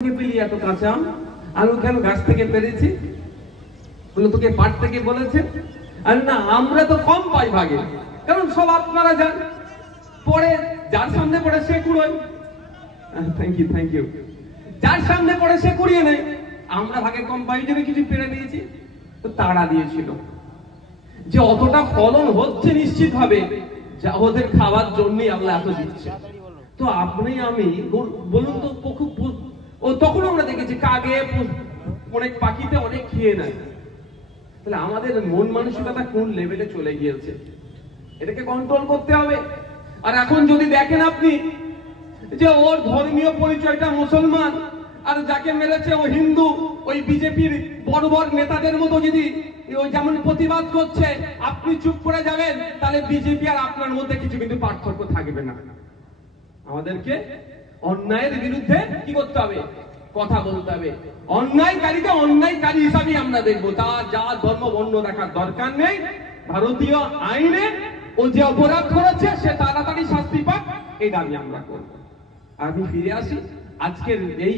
পেলি এত কাঁচা আম? আমি কেন গাছ থেকে পেরেছি? বলে তোকে পাট থেকে বলেছে? আর না, আমরা তো কম পাই ভাগে, কারণ সব আপনারা যান পড়ে, যার সামনে পড়ে সে কুড়োয়। Thank you. যার সামনে পড়ে সে কুড়িয়ে নেয়, আমরা ভাগে কম পাই জন্য কিছু পেরে নিয়েছি। তো তারা দিয়েছিল যে অতটা ফলন হচ্ছে নিশ্চিত হবে, যা ওদের খাওয়ার জন্যই আল্লাহ এত দিচ্ছে। তো আপনি আমি বলুন তো, ও তখন আমরা দেখেছি কাগে অনেক পাখিতে অনেক খেয়ে নেয়। তাহলে আমাদের মন মানসিকতা কোন লেভেলে চলে গিয়েছে, এটাকে কন্ট্রোল করতে হবে। আর এখন যদি দেখেন আপনি যে ওর ধর্মীয় পরিচয়টা মুসলমান, আর যাকে মেরেছে ও হিন্দু, ওই বিজেপির বড় বড় নেতাদের মতো যদি ওই যেমন প্রতিবাদ করছে, আপনি চুপ করে যাবেন, তাহলে বিজেপি আর আপনার মধ্যে কিছু কিন্তু পার্থক্য থাকবে না। আমাদেরকে অন্যায়ের বিরুদ্ধে কি করতে হবে? কথা বলতে হবে। অন্যায়কারীকে অন্যায়কারী হিসাবে আমরা দেখবো, তার যা ধর্ম বর্ণ রাখার দরকার নেই। ভারতীয় আইনে ও যে অপরাধ করেছে সে তাড়াতাড়ি শাস্তি পাক, এই দাবি আমরা করবো। আমি ফিরে আসি আজকের এই